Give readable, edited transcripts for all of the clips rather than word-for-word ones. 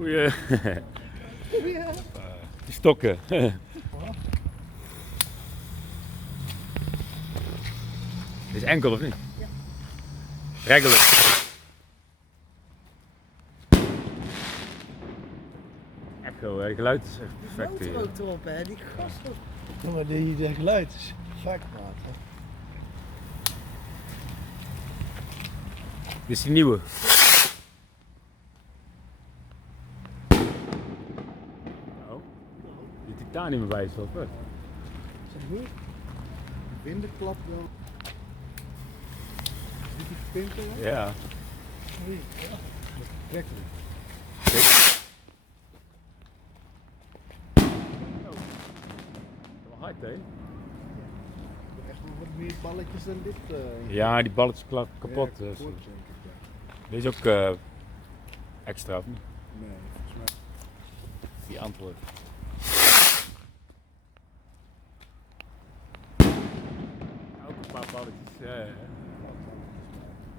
Goeie. Goeie. Die stokken. Is enkel of niet? Ja. Regular. Echo, het geluid is echt perfect Die hier. motor ook erop, hè? Die gasten. Ja, maar die geluid is perfect, maat. Hè. Dit is die nieuwe. Oh. Die titanium bij is wel vet. Zeg hoe? Windenklap wel. Zie die pinken? Ja. Nee, ja. Betrekkelijk. Wel hard, hè? Echt nog wat meer balletjes dan dit. Ja, die bal is kapot. Ja, Dus. kapot, denk ik, ja. Deze is ook extra, of niet? Nee, volgens mij. Die antwoord. Ook een paar balletjes. Ja, ja.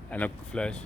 En ook een fles.